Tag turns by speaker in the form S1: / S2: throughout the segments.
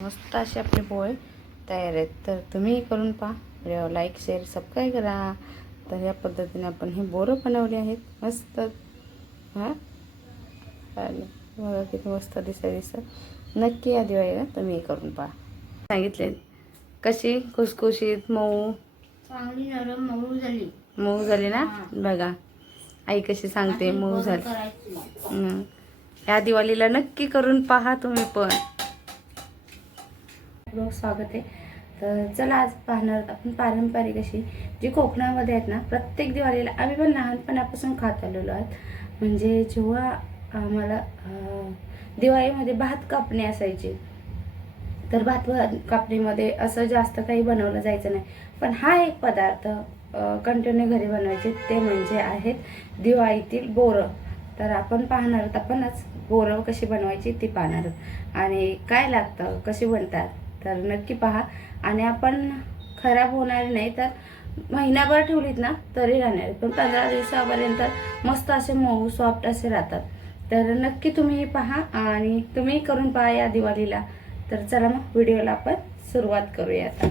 S1: मस्त असे आपले पोहे तयार आहेत. तर तुम्ही करून पहा. व्हिडिओ लाईक शेअर सबस्क्राईब करा. तर या पद्धतीने आपण हे बोरं बनवले आहेत. मस्त. हां? चालेल. बघा किती मस्त दिसत दिसत नक्की या दिवाळीला तुम्ही हे करून पहा. सांगितले कशी? खुसखुशीत मऊ?
S2: चांगली नरम मऊ झाली.
S1: मऊ झाली ना? बघा. आई कशी सांगते मऊ झाली. या दिवाळीला नक्की करून पहा तुम्ही पण. आपलं स्वागत आहे. तर चला आज पाहणार आपण पारंपरिक अशी जी कोकणामध्ये आहेत ना प्रत्येक दिवाळीला आम्ही पण लहानपणापासून खात आलेलो आहोत. म्हणजे जेव्हा आम्हाला दिवाळीमध्ये भात कापणे असायचे तर भात कापणीमध्ये असं जास्त काही बनवलं जायचं नाही. पण हा एक पदार्थ कंटिन्यू घरी बनवायचे ते म्हणजे आहेत दिवाळीतील बोरं. तर आपण पाहणार आहोत आपणच बोरं कशी बनवायची ती पाहणार आहोत. आणि काय लागतं कशी बनतात तर नक्की पहा. आणि आपण खराब होणार नाही तर महिनाभर ठेवलीत ना तरी राहणार. पण पंधरा दिवसापर्यंत मस्त असे मऊ सॉफ्ट असे राहतात. तर नक्की तुम्ही पहा आणि तुम्ही करून पहा या दिवाळीला. तर चला मग व्हिडिओला आपण सुरुवात करूया आता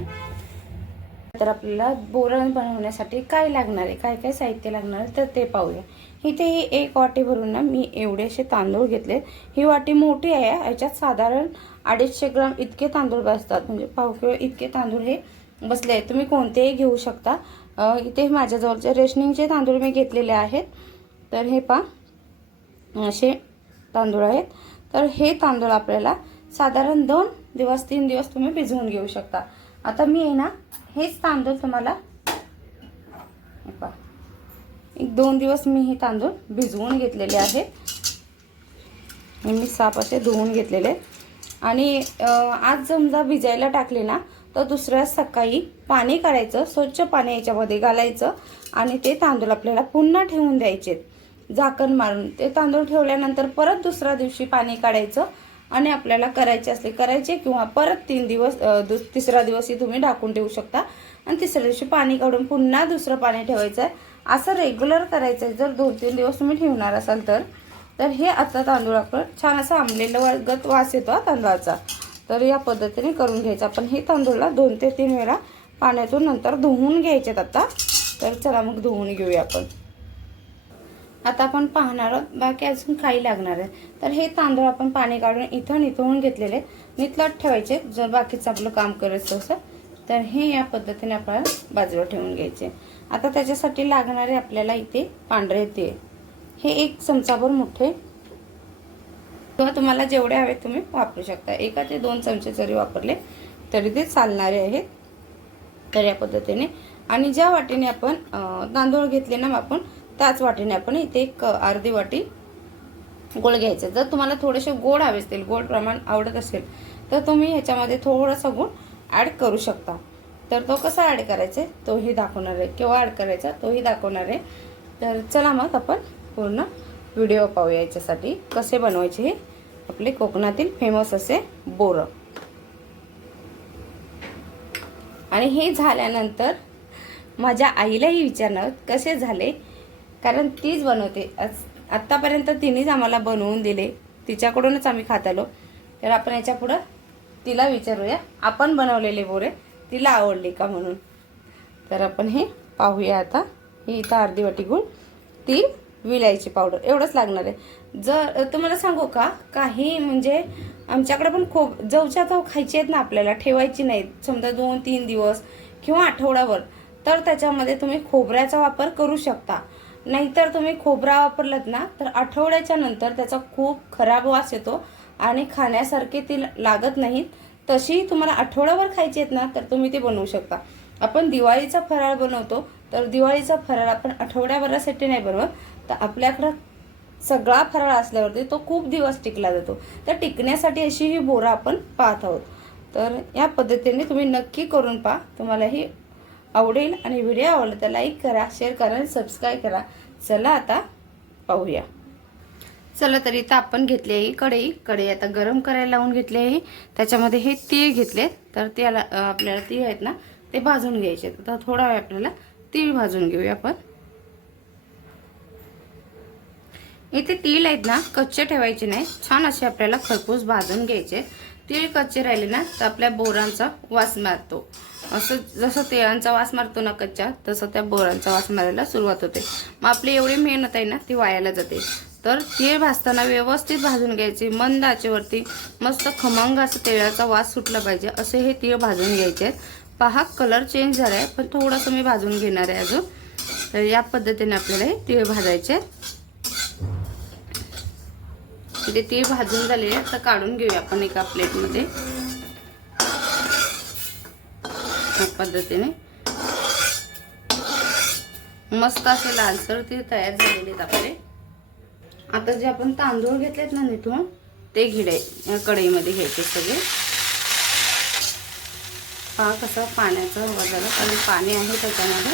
S1: तर आपल्याला बोरण बनवण्यासाठी काय लागणार आहे? काय काय साहित्य लागणार आहे? तर ते पाहूया. इथे ही एक वाटी भरून ना मी एवढेसे तांदूळ घेतले ही वाटी मोठी आहे. याच्यात साधारण अडीचशे ग्राम इतके तांदूळ बसतात. म्हणजे पाव किलो इतके तांदूळ हे बसले आहेत. तुम्ही कोणतेही घेऊ शकता. इथे माझ्याजवळचे रेशनिंगचे तांदूळ मी घेतलेले आहेत. तर हे पा असे तांदूळ आहेत. तर हे तांदूळ आपल्याला साधारण दोन दिवस तीन दिवस तुम्ही भिजवून घेऊ शकता. आता मी आहे ना हेच तांदूळ तुम्हाला एक दोन दिवस मी हे तांदूळ भिजवून घेतलेले आहेत. हे मी साफ असे धुवून घेतलेले आणि आज समजा भिजायला टाकले ना तर दुसऱ्या सकाळी पाणी काढायचं स्वच्छ पाणी याच्यामध्ये घालायचं आणि ते तांदूळ आपल्याला पुन्हा ठेवून द्यायचे. झाकण मारून. ते तांदूळ ठेवल्यानंतर परत दुसऱ्या दिवशी पाणी काढायचं आणि आपल्याला करायचे असले करायचे किंवा परत तीन दिवस दुस तिसरा दिवसही तुम्ही टाकून ठेवू शकता. आणि तिसऱ्या दिवशी पाणी काढून पुन्हा दुसरं पाणी ठेवायचं आहे. असं रेग्युलर करायचं आहे. जर दोन तीन दिवस तुम्ही ठेवणार असाल तर तर हे आता तांदूळ आपण छान असं आंबलेलं वर्गत वास येतो हा तांदळाचा. तर या पद्धतीने करून घ्यायचं. आपण हे तांदूळला दोन ते तीन वेळा पाण्यातून नंतर धुवून घ्यायचेत आता. तर चला मग धुवून घेऊया आपण. आता आपण पाहणार आहोत बाकी अजून काही लागणार आहे. तर हे तांदूळ आपण पाणी काढून इथं निथळून घेतलेले नितलट ठेवायचे जर बाकीचं आपलं काम करायचं असं तर हे या पद्धतीने आपल्याला बाजूला ठेवून घ्यायचे. आता त्याच्यासाठी लागणारे आपल्याला इथे पांढरे ते हे एक चमचाभर मोठे किंवा तुम्हाला जेवढे हवे तुम्ही वापरू शकता. एका ते दोन चमचे जरी वापरले तरी ते चालणारे आहेत. तर या पद्धतीने. आणि ज्या वाटेने आपण तांदूळ घेतले ना आपण त्याच वाटीने आपण इथे एक अर्धी वाटी गोळ घ्यायचं. जर तुम्हाला थोडेसे गोड हवे असतील गोड प्रमाण आवडत असेल तर तुम्ही ह्याच्यामध्ये थोडासा गुण ॲड करू शकता. तर तो कसा ॲड करायचा आहे तोही दाखवणार आहे. किंवा ॲड करायचा तोही दाखवणार आहे. तर चला मग आपण पूर्ण व्हिडिओ पाहूया याच्यासाठी. कसे बनवायचे हे? आपले कोकणातील फेमस असे बोरं. आणि हे झाल्यानंतर माझ्या आईलाही विचारणार कसे झाले? कारण तीच बनवते. आज- आत्तापर्यंत तिनेच आम्हाला बनवून दिले. तिच्याकडूनच आम्ही खात आलो. तर आपण याच्या पुढं तिला विचारूया. आपण बनवलेले बोरे तिला आवडले का म्हणून? तर आपण हे पाहूया आता. ही इथं अर्धी वाटी गुळ ती विलायची पावडर. एवढंच लागणार आहे. जर तुम्हाला सांगू का? काही म्हणजे आमच्याकडे पण खूप जवच्या जव खायची आहेत ना आपल्याला ठेवायची नाहीत. समजा दोन तीन दिवस किंवा आठवडाभर. तर त्याच्यामध्ये तुम्ही खोबऱ्याचा वापर करू शकता. नाहीतर तुम्ही खोबरा वापरलात ना तर आठवड्याच्या नंतर त्याचा खूप खराब वास येतो आणि खाण्यासारखे ती लागत नाहीत. तशी तुम्हाला आठवड्याभर खायची आहेत ना तर तुम्ही ते बनवू शकता. आपण दिवाळीचा फराळ बनवतो तर दिवाळीचा फराळ आपण आठवड्याभरासाठी नाही बनवत. तर आपल्याकडं सगळा फराळ असल्यावरती तो खूप दिवस टिकला जातो. तर टिकण्यासाठी अशी ही बोरं आपण पाहत आहोत. तर या पद्धतीने तुम्ही नक्की करून पहा. तुम्हालाही आवडेल आणि व्हिडिओ आवडला तर लाईक करा शेअर करा आणि सबस्क्राईब करा. चला आता पाहूया. चला तर इथं आपण घेतली आहे कढई. कढई आता गरम करायला लावून घेतली आहे. त्याच्यामध्ये हे तीळ घेतले तर त्याला आपल्याला तीळ आहेत ना ते भाजून घ्यायचे. आता थोडा वेळ आपल्याला तीळ भाजून घेऊया आपण. इथे तीळ आहेत ना कच्चे ठेवायचे नाही. छान असे आपल्याला खरपूस भाजून घ्यायचे. तीळ कच्चे राहिले ना तर आपल्या बोरांचा वास मारतो. असं जसं तेलांचा वास मारतो ना कच्च्या तसं त्या बोरांचा वास मारायला सुरुवात होते. मग आपली एवढी मेहनत आहे ना ती वायाला जाते. तर तीळ भाजताना व्यवस्थित भाजून घ्यायचे मंद आचेवरती मस्त खमंग असं तेळाचा वास सुटला पाहिजे असे हे तीळ भाजून घ्यायचे आहेत. पहा कलर चेंज झाला आहे पण थोडंसं मी भाजून घेणार आहे अजून. तर या पद्धतीने आपल्याला हे तीळ भाजायचे आहेत. ते तीळ भाजून झालेले तर काढून घेऊया आपण एका प्लेटमध्ये या पद्धतीने. मस्त असे लालसर ते तयार झालेले आहेत आपले. आता जे आपण तांदूळ घेतलेत ना निथून ते घिडे कढईमध्ये घ्यायचे सगळे. हा कसं पाण्याचा हवा झाला कारण पाणी आहे त्याच्यामध्ये.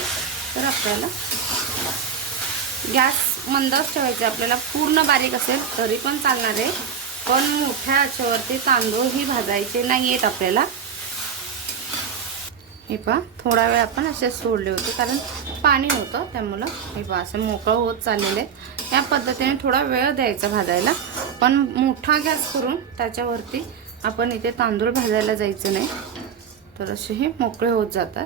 S1: तर आपल्याला गॅस मंदच ठेवायचे आपल्याला पूर्ण बारीक असेल तरी पण चालणार आहे. पण मोठ्या आचेवरती तांदूळ ही भाजायचे नाही आहेत आपल्याला. हे पहा थोडा वेळ आपण असे सोडले होते कारण पाणी होतं त्यामुळं. हे पहा असं मोकळं होत चाललेलं आहे. या पद्धतीने थोडा वेळ द्यायचा भाजायला. पण मोठा गॅस करून त्याच्यावरती आपण इथे तांदूळ भाजायला जायचं नाही. तर असे हे मोकळे होत जातात.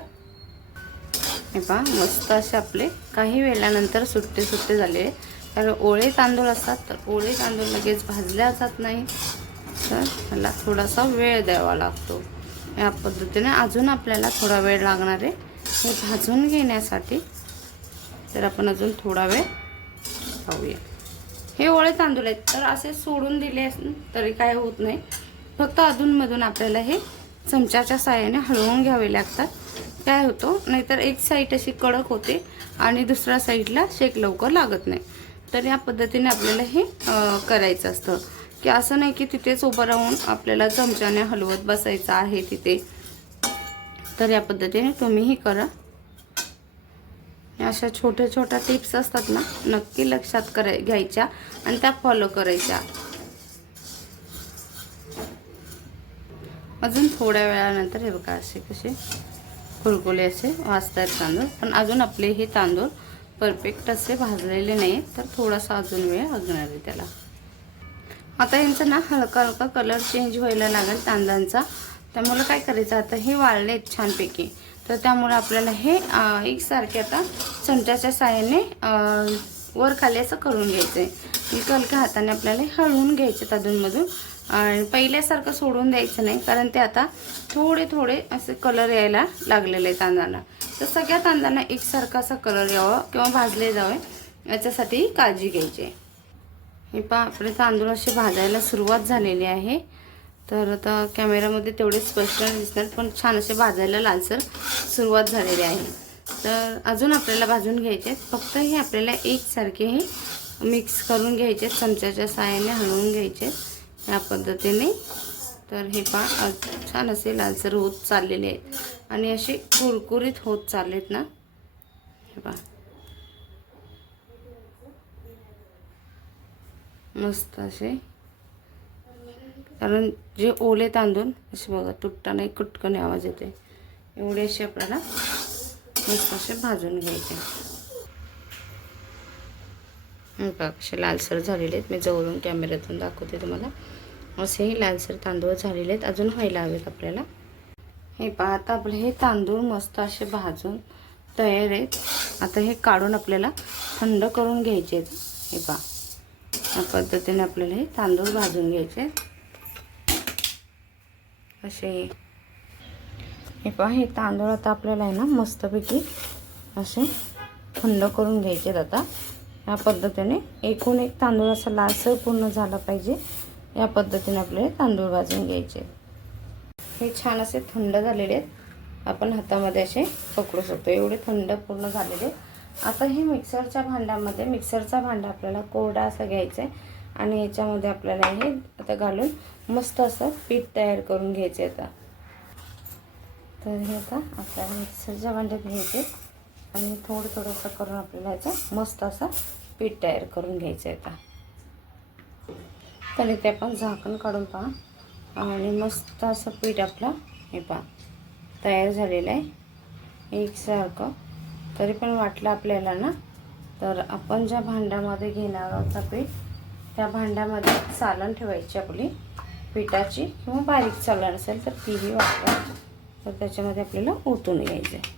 S1: हे पहा मस्त असे आपले काही वेळानंतर सुट्टे सुट्टे झाले कारण ओळे तांदूळ असतात तर ओळे तांदूळ लगेच भाजल्या जात नाही. तर मला थोडासा वेळ द्यावा लागतो. या पद्धतीने अजून आपल्याला थोडा वेळ लागणार आहे. हे भाजून घेण्यासाठी तर आपण अजून थोडा वेळ पाहूया हे ओळे तांदूळ आहेत. तर असे सोडून दिले तरी काय होत नाही. फक्त अधूनमधून आपल्याला हे चमच्याच्या साहाय्याने हळवून घ्यावे लागतात. काय होतो? नाहीतर एक साईड अशी कडक होते आणि दुसऱ्या साईडला शेक लवकर लागत नाही. तर या पद्धतीने आपल्याला हे करायचं असतं. की असं नाही की तिथेच उभं राहून आपल्याला चमच्याने हलवत बसायचं आहे तिथे. तर या पद्धतीने तुम्हीही करा. या अशा छोट्या छोट्या टिप्स असतात ना नक्की लक्षात कराय घ्यायच्या आणि त्या फॉलो करायच्या. अजून थोड्या वेळानंतर हे बघा असे कसे कुरकुले असे वाजतात तांदूळ. पण अजून आपले हे तांदूळ परफेक्ट असे भाजलेले नाही तर थोडासा अजून वेळ लागणार आहे त्याला. आता यांचा ना हलका हलका कलर चेंज व्हायला लागेल तांदळांचा. त्यामुळं काय करायचं आता हे वाळले आहेत छानपैकी. तर त्यामुळे आपल्याला हे एकसारखे आता चमच्याच्या साह्याने वर खाली असं करून घ्यायचं आहे हलक्या हाताने आपल्याला हे हळवून घ्यायचे अधूनमधून आणि पहिल्यासारखं सोडून द्यायचं नाही कारण ते आता थोडे थोडे असे कलर यायला लागलेले आहे तांदळाला तर सगळ्या तांदळांना एकसारखा असा कलर यावा किंवा भाजले जावे याच्यासाठी काळजी घ्यायची आहे. हे पहा आपले तांदूळ असे भाजायला सुरुवात झालेली आहे. तर आता कॅमेरामध्ये तेवढे स्पष्ट दिसणार पण छान असे भाजायला लालसर सुरुवात झालेली आहे. तर अजून आपल्याला भाजून घ्यायचे आहेत. फक्त हे आपल्याला एकसारखे हे मिक्स करून घ्यायचे आहेत. चमच्याच्या साहाय्याने हलवून घ्यायचे आहेत या पद्धतीने. तर हे पहा छान असे लालसर होत चाललेले आहेत. आणि असे कुरकुरीत होत चाललेत ना. हे पहा. मस्त असे. कारण जे ओले तांदूळ असे बघा तुटताना एक कुटकणे आवाज येते एवढे असे आपल्याला मस्त असे भाजून घ्यायचे. हे बघा असे लालसर झालेले आहेत. मी जवळून कॅमेऱ्यातून दाखवते तुम्हाला. असेही लालसर तांदूळ झालेले आहेत. अजून व्हायला हवेत आपल्याला. हे पहा आता आपले हे तांदूळ मस्त असे भाजून तयार आहेत. आता हे काढून आपल्याला थंड करून घ्यायचे आहेत. हे पहा. या पद्धतीने आपल्याला हे तांदूळ भाजून घ्यायचे. आहेत. असे. हे पहा हे तांदूळ आता आपल्याला आहे ना मस्तपैकी असे थंड करून घ्यायचे आहेत आता. या पद्धतीने एकूण एक तांदूळ असा लालसर पूर्ण झाला पाहिजे. या पद्धतीने आपल्याला तांदूळ भाजून घ्यायचे. हे छान असे थंड झालेले आहेत. आपण हातामध्ये असे पकडू शकतो. एवढे थंड पूर्ण झालेले आहेत. आता हे मिक्सरच्या भांड्यामध्ये मिक्सरचा भांडा आपल्याला कोरडा असा घ्यायचा आहे. आणि याच्यामध्ये आपल्याला हे आता घालून मस्त असं पीठ तयार करून घ्यायचे आता. तर हे आता आपल्याला मिक्सरच्या भांड्यात घ्यायचे. आणि थोडं थोडंसं करून आपल्याला याचं मस्त असं पीठ तयार करून घ्यायचं आहे आता. तर इथे आपण झाकण काढून पहा. आणि मस्त असं पीठ आपलं हे पहा. तयार झालेलं आहे. एकसारखं तरी पण वाटलं आपल्याला ना? तर आपण ज्या भांड्यामध्ये घेणार आहोत पीठ त्या भांड्यामध्ये चालन ठेवायची आपली. पिठाची किंवा बारीक चालणार असेल तर तीही वापरा. तर त्याच्यामध्ये आपल्याला ओतून घ्यायचं आहे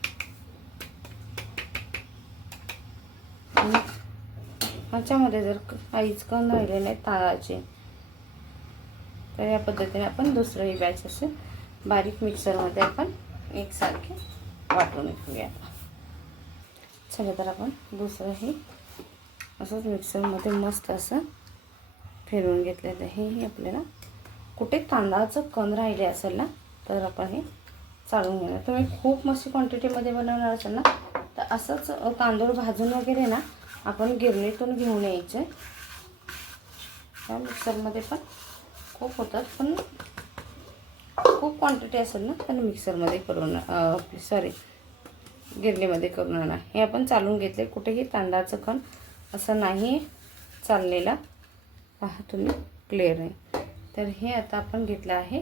S1: ह्याच्यामध्ये जर काहीच कण राहिले नाही ताळाचे तर या पद्धतीने आपण दुसरंही बॅच असेल बारीक मिक्सरमध्ये आपण एकसारखे वाटून घेऊया चला तर आपण दुसरंही असंच मिक्सरमध्ये मस्त असं फिरवून घेतलेलं आहे हे आपल्याला कुठे तांदळाचं कण राहिले असेल ना तर आपण हे चालून घेणार तुम्ही खूप मस्त क्वांटिटीमध्ये बनवणार असाल ना तर असंच तांदूळ भाजून वगैरे ना आपण गिरणीतून घेऊन यायचे. त्या मिक्सरमध्ये पण खूप होतात पण खूप क्वांटिटी असेल ना तर मिक्सरमध्ये करून सॉरी गिरणीमध्ये करून आणा हे आपण चालून घेतले कुठेही तांदळाचं कण असं नाही चाललेला पहा तुम्ही. क्लिअर आहे. तर हे आता आपण घेतलं आहे.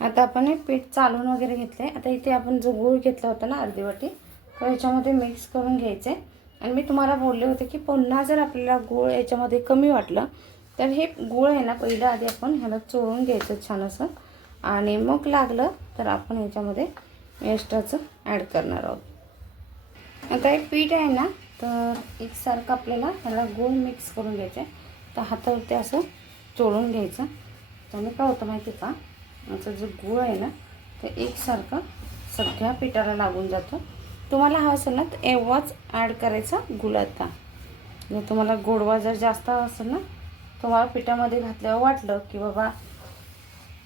S1: आता आपण हे पीठ चालून वगैरे घेतलं आहे आता इथे आपण जो गूळ घेतला होता ना अर्धी वाटी तो याच्यामध्ये मिक्स करून घ्यायचं. आहे आणि मी तुम्हाला बोलले होते की पुन्हा जर आपल्याला गूळ याच्यामध्ये कमी वाटलं तर हे गूळ आहे ना पहिलं आधी आपण ह्याला चोळून घ्यायचं छान असं. आणि मग लागलं तर आपण याच्यामध्ये एक्स्ट्राचं ॲड करणार आहोत. आता एक पीठ आहे ना तर एकसारखं आपल्याला त्याला गोल मिक्स करून घ्यायचं आहे. तर हातावरती असं चोळून घ्यायचं. त्याने काय होतं माहिती का? याचा जो गूळ आहे ना ते एकसारखं सगळ्या पिठाला लागून जातो. तुम्हाला हवं असेल ना तर एवढाच ॲड करायचा गुळ आता. जर तुम्हाला गोडवा जर जास्त असेल ना तुम्हाला पिठामध्ये घातल्यावर वाटलं की बाबा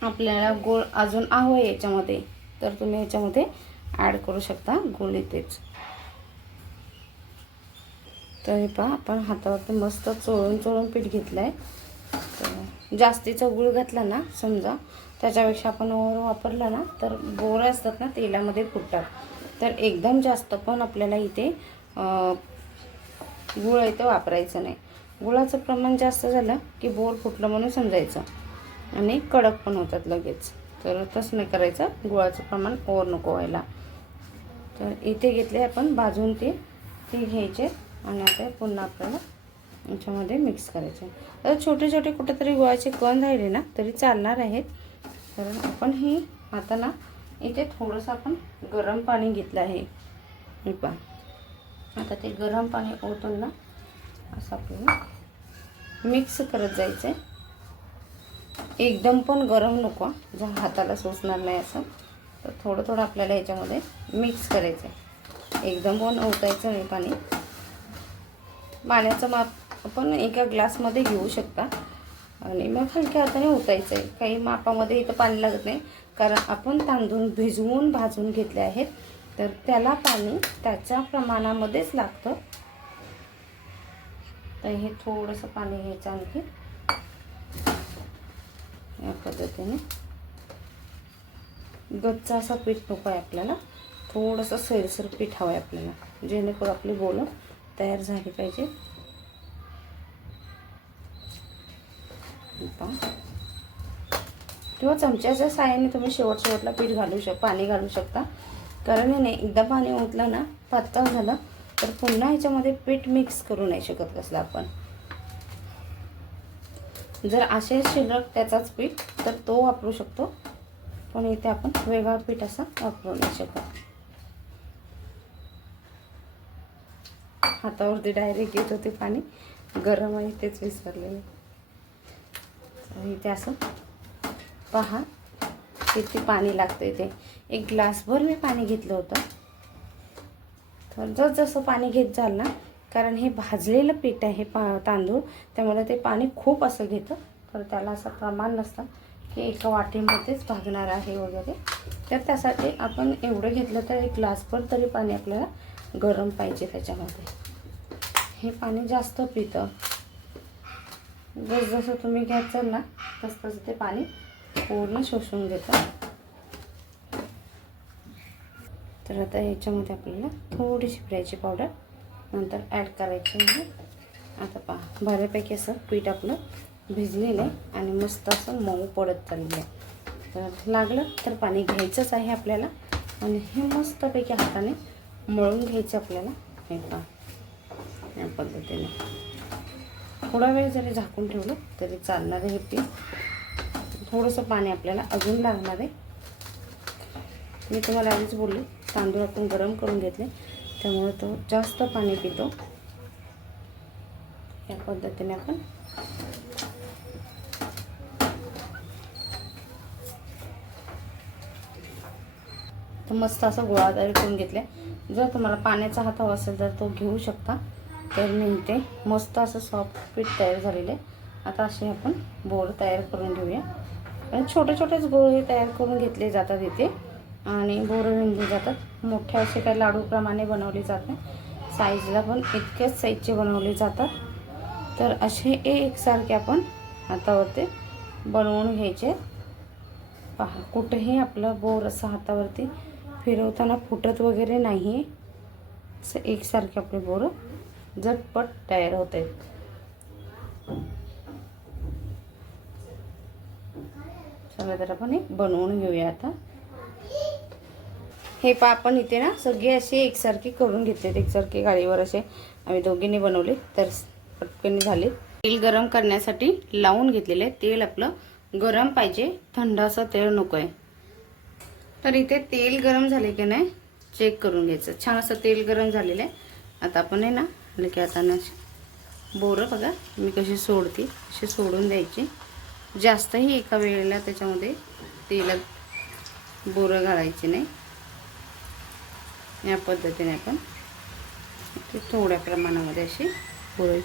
S1: आपल्याला गोळ अजून हवं आहे याच्यामध्ये. तर तुम्ही याच्यामध्ये ॲड करू शकता गोळ इथेच तर हे पहा आपण हातावरती मस्त चोळून चोळून पीठ घेतलं आहे तर जास्तीचा गूळ घातला ना समजा त्याच्यापेक्षा आपण ओव्हर वापरला ना तर बोर असतात ना तेलामध्ये फुटतात. तर एकदम जास्त पण आपल्याला इथे गुळ आहे ते वापरायचं नाही. गुळाचं प्रमाण जास्त झालं की बोर फुटलं म्हणून समजायचं. आणि कडक पण होतात लगेच. तर तसं नाही करायचं. गुळाचं प्रमाण ओवर नको व्हायला. तर इथे घेतले आपण भाजून ते ते घ्यायचे आणि आता पुन्हा आपल्याला याच्यामध्ये मिक्स करायचे. आता छोटे छोटे कुठेतरी गुळाचे कण राहिले ना तरी चालणार आहेत. तर आपण हे आता ना इथे थोडंसं आपण गरम पाणी घेतलं आहे. पा आता ते गरम पाणी ओतून ना असं आपल्याला मिक्स करत जायचं आहे एकदम पण गरम नको जर हाताला सोसणार नाही असं तर थोडं थोडं आपल्याला याच्यामध्ये मिक्स करायचं आहे एकदम पण ओतायचं नाही पाणी. पाण्याचं माप आपण एका ग्लासमध्ये घेऊ शकता. आणि मग हलक्या हाताने ओतायचं आहे काही मापामध्ये इथं पाणी लागत नाही. कारण आपण तांदूळ भिजवून भाजून घेतले आहेत तर त्याला पाणी त्याच्या प्रमाणामध्येच लागतं. तर हे थोडंसं पाणी घ्यायचं आणखी. या पद्धतीने गच्चा असा पीठ नको आहे आपल्याला. थोडंसं सैलसर पीठ हवं आहे आपल्याला. जेणेकरून आपली बोलं तयार झाली पाहिजे. किंवा चमच्याच्या साहाय्याने तुम्ही शेवट शेवटला पीठ घालू शक पाणी घालू शकता. कारण हे नाही एकदा पाणी ओतलं ना पातळ झालं तर पुन्हा ह्याच्यामध्ये पीठ मिक्स करू नाही शकत कसलं आपण. जर असे शिल्लक त्याचाच पीठ तर तो वापरू शकतो. पण इथे आपण वेगळा पीठ असा वापरू नाही शकत. हातावरती डायरेक्ट येत होते पाणी. गरम आहे तेच विसरलेलं. तर इथे असं पहा किती पाणी लागतं इथे. एक ग्लासभर मी पाणी घेतलं होतं. तर जसजसं पाणी घेत जाल ना कारण हे भाजलेलं पीठ आहे पा तांदूळ. त्यामुळे ते पाणी खूप असं घेतं. तर त्याला असं प्रमाण नसतं की एका वाटीमध्येच भागणार आहे वगैरे. तर त्यासाठी आपण एवढं घेतलं तर एक ग्लासभर तरी पाणी आपल्याला गरम पाहिजे त्याच्यामध्ये. हे पाणी जास्त पितं. जसजसं तुम्ही घ्यायचं ना तसतसं ते पाणी पूर्ण शोषून घेतं. तर आता याच्यामध्ये आपल्याला थोडीशी फिरायची पावडर नंतर ॲड करायचं आहे. आता पहा बऱ्यापैकी असं पीठ आपलं भिजलेलं आहे आणि मस्त असं मऊ पडत चाललेलं आहे. तर लागलं तर पाणी घ्यायचंच आहे आपल्याला आणि हे मस्तपैकी हाताने मळून घ्यायचं आपल्याला. हे पहा या पद्धतीने. थोडा वेळ जरी झाकून ठेवलं तरी चालणार आहे हे पीठ. थोडंसं पाणी आपल्याला अजून लागणार आहे. मी तुम्हाला आधीच बोलले तांदूळ आपण गरम करून घेतले. त्यामुळे तो जास्त पाणी पितो. या पद्धतीने आपण तर मस्त असं गोळा तयार करून घेतले जर तुम्हाला पाण्याचा हात हवा असेल तर तो घेऊ शकता. तर मी इथे मस्त असं सॉफ्ट पीठ तयार झालेलं आहे. आता असे आपण बोर तयार करून घेऊया. आणि छोटे छोटेच गोळे तयार करून घेतले जातात इथे. आणि बोरं विणले जातात. मोठ्या असे काही लाडूप्रमाणे बनवले जात नाही. साईजला पण इतक्याच साईजचे बनवले जातात. तर असे एकसारखे आपण हातावरती बनवून घ्यायचे. पहा कुठेही आपलं बोर असं हातावरती फिरवताना फुटत वगैरे नाही असं एकसारखे आपले बोरं झटपट तयार होत आहेत. चला तर आपण एक बनवून घेऊया आता. हे पा आपण इथे ना सगळे असे एकसारखी करून घेतलेत एकसारखे गाडीवर असे. आम्ही दोघींनी बनवले तर पटकन झाले. तेल गरम करण्यासाठी लावून घेतलेले आहे. तेल आपलं गरम पाहिजे थंड असं तेल नको आहे. तर इथे तेल गरम झाले की नाही चेक करून घ्यायचं. छान असं तेल गरम झालेलं आहे. आता आपण आहे ना आलं की आता ना बोरं बघा मी कशी सोडते अशी सोडून द्यायची. जास्तही एका वेळेला त्याच्यामध्ये तेलात बोरं घालायची नाही. या पद्धतीने आपण ते थोड्या प्रमाणामध्ये अशी पुरळी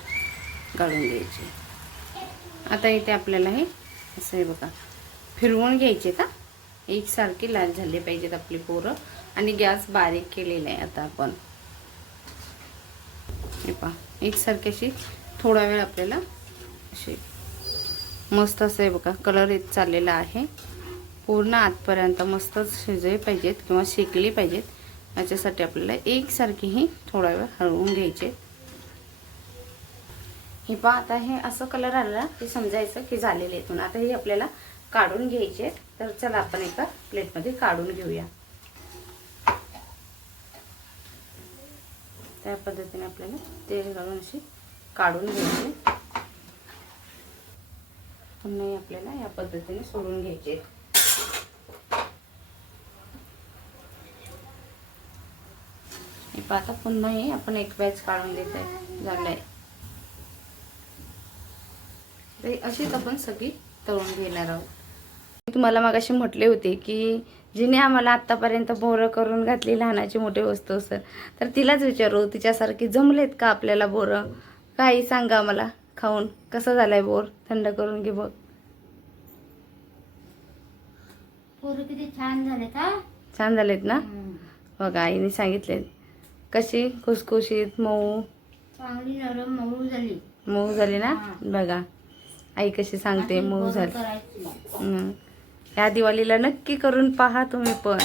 S1: काढून द्यायची आता इथे आपल्याला हे असं आहे बघा फिरवून घ्यायचे का? एकसारखी लाल झाली पाहिजेत आपली पोरं. आणि गॅस बारीक केलेला आहे आता आपण. हे पहा एकसारखी अशी थोडा वेळ आपल्याला अशी मस्त असं आहे बघा कलर येत चाललेला आहे. पूर्ण आतपर्यंत मस्तच शिजले पाहिजेत किंवा शेकली पाहिजेत. याच्यासाठी आपल्याला एकसारखी ही थोडा वेळ हळवून घ्यायचे. हे पहा आता हे असं कलर आला की समजायचं की झालेले इथून. आता हे आपल्याला काढून घ्यायचे तर चला आपण एका प्लेटमध्ये काढून घेऊया. त्या पद्धतीने आपल्याला तेल घालून अशी काढून घ्यायचे. पुन्हा आपल्याला या पद्धतीने सोडून घ्यायचे हे पहा आता पुन्हा हे आपण एक बॅच काढून देत. आहे झालंय. तर अशीच आपण सगळी तळून घेणार आहोत. मी तुम्हाला मगाशी म्हटले होते की जिने आम्हाला आत्तापर्यंत बोरं करून घातली लहानाची मोठी वस्तू असेल तर तिलाच विचारू तिच्यासारखी जमलेत का आपल्याला बोरं? काही सांगा मला खाऊन. कसं झालंय बोर? थंड करून घे बघ.
S2: किती छान झाले का
S1: छान झालेत ना? बघा आईने सांगितले कशी? खुसखुशीत मऊ?
S2: चांगली नरम मऊ झाली.
S1: मऊ झाली ना. बघा. आई कशी सांगते मऊ झाली.
S2: करायची.
S1: हं. या दिवाळीला नक्की करून पहा तुम्ही पण.